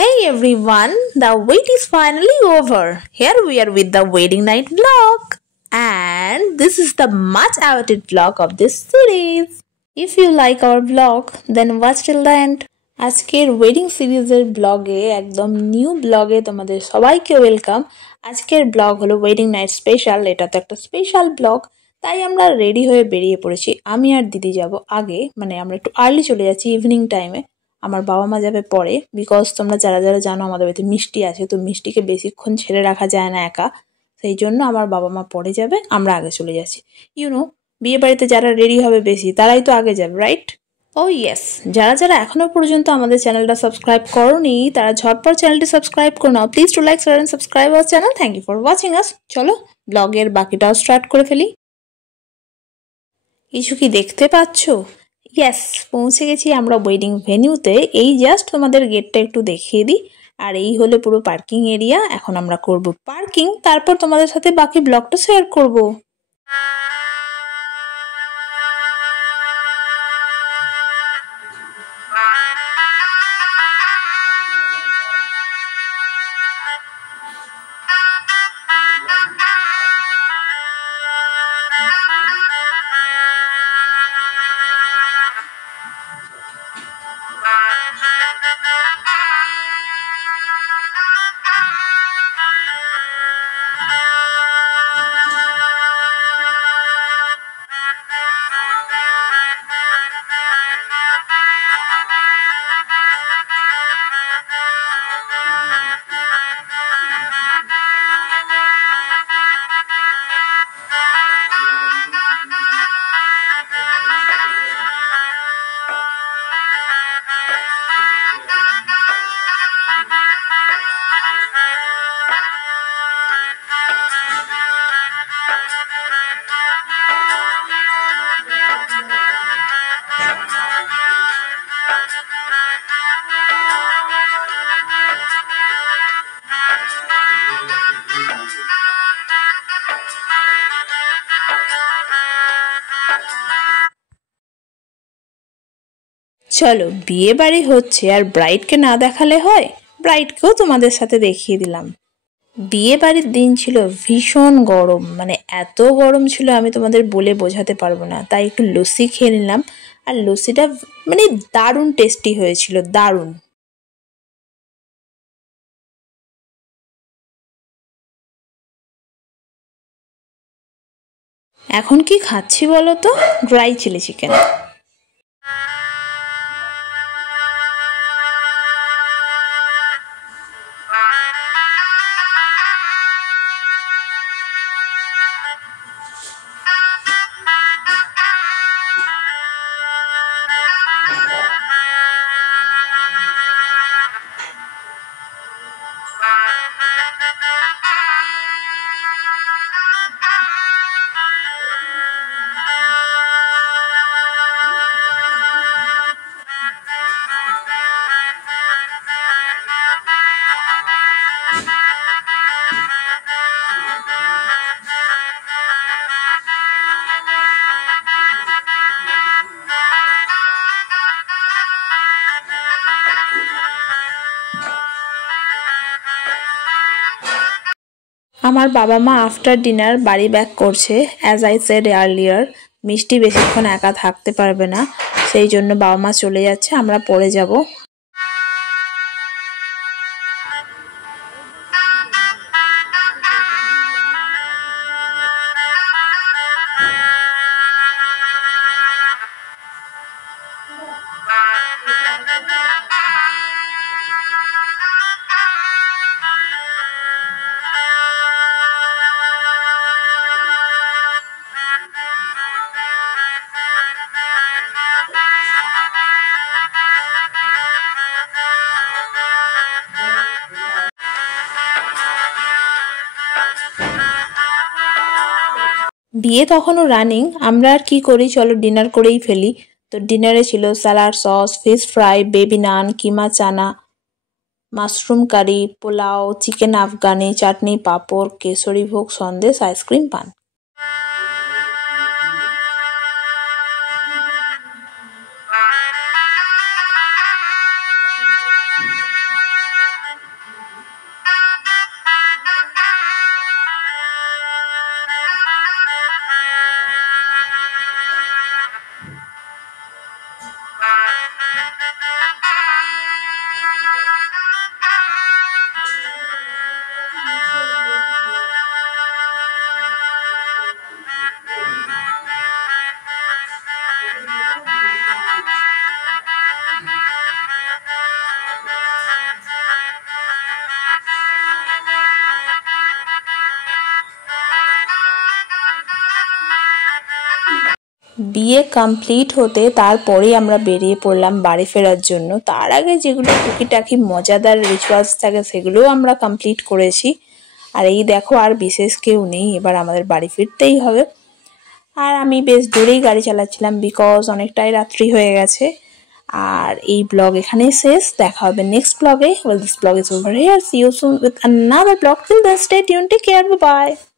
Hey everyone, the wait is finally over. Here we are with the wedding night vlog. And this is the much awaited vlog of this series. If you like our vlog, then watch till the end. আজকের wedding সিরিজের ব্লগে একদম new ব্লগে তোমাদের সবাইকে welcome. আজকের blog হলো wedding night special. এটা তো একটা স্পেশাল ব্লগ, তাই আমরা রেডি হয়ে বেরিয়ে পড়েছি। আমি আর দিদি যাব আগে, মানে আমরা একটু আর্লি চলে যাচ্ছি ইভিনিং টাইমে। আমার বাবা মা যাবে পরে, বিকজ তোমরা যারা যারা জানো আমাদের বাড়িতে মিষ্টি আছে, তো মিষ্টিকে বেশিক্ষণ ছেড়ে রাখা যায় না একা, সেই জন্য আমার বাবা মা পরে যাবে, আমরা আগে চলে যাচ্ছি। বিয়ে বাড়িতে যারা রেডি হবে বেশি তারাই তো আগে যাবে, রাইট? ও ইয়েস, যারা যারা এখনো পর্যন্ত আমাদের চ্যানেলটা সাবস্ক্রাইব করোনি তারা ঝটপট চ্যানেলটি সাবস্ক্রাইব করে নাও। Please to like, share and subscribe our channel. Thank you for watching us. চলো ব্লগের বাকিটাও স্টার্ট করে ফেলি। কিছু কি দেখতে পাচ্ছ? ইয়েস, পৌঁছে গেছি আমরা ওয়েডিং ভেনিউতে। এই জাস্ট তোমাদের গেটটা একটু দেখিয়ে দিই। আর এই হলো পুরো পার্কিং এরিয়া। এখন আমরা করব পার্কিং, তারপর তোমাদের সাথে বাকি ব্লগটা শেয়ার করব। চলো, বিয়ে বাড়ি হচ্ছে আর ব্রাইডকে না দেখালে হয়? ব্রাইডকেও তোমাদের সাথে দেখিয়ে দিলাম। বিয়ে বাড়ির দিন ছিল ভীষণ গরম, মানে এত গরম ছিল আমি তোমাদের বলে বোঝাতে পারবো না। তাই একটু লস্যি খেয়ে নিলাম, আর লস্যিটা মানে দারুণ টেস্টি হয়েছিল, দারুণ। এখন কি খাচ্ছি বলো তো? Dry chilli chicken. আমার বাবা মা আফটার ডিনার বাড়ি ব্যাক করছে। অ্যাজ আই সেড আর্লিয়ার, মিষ্টি বেশিক্ষণ একা থাকতে পারবে না, সেই জন্য বাবা মা চলে যাচ্ছে, আমরা পরে যাব। বিয়ে তখনও রানিং, আমরা আর কি করি, চলো ডিনার করেই ফেলি। তো ডিনারে ছিল salad, sauce, fish fry, baby naan, keema chana, mushroom curry, pulao, chicken Afghani, chutney, papad, kesari bhog, sandesh, ice cream, পান। বিয়ে কমপ্লিট হতে তারপরেই আমরা বেরিয়ে পড়লাম বাড়ি ফেরার জন্য। তার আগে যেগুলো টুকিটাকি মজাদার রিচুয়ালস থাকে সেগুলোও আমরা কমপ্লিট করেছি। আর এই দেখো আর বিশেষ কেউ নেই, এবার আমাদের বাড়ি ফিরতেই হবে। আর আমি বেশ জোরেই গাড়ি চালাচ্ছিলাম বিকজ অনেকটাই রাত্রি হয়ে গেছে। আর এই ব্লগ এখানেই শেষ, দেখা হবে নেক্সট ব্লগে। Well, this blog is over here. See you soon with another blog. Till then, stay tuned. Take care. Bye bye.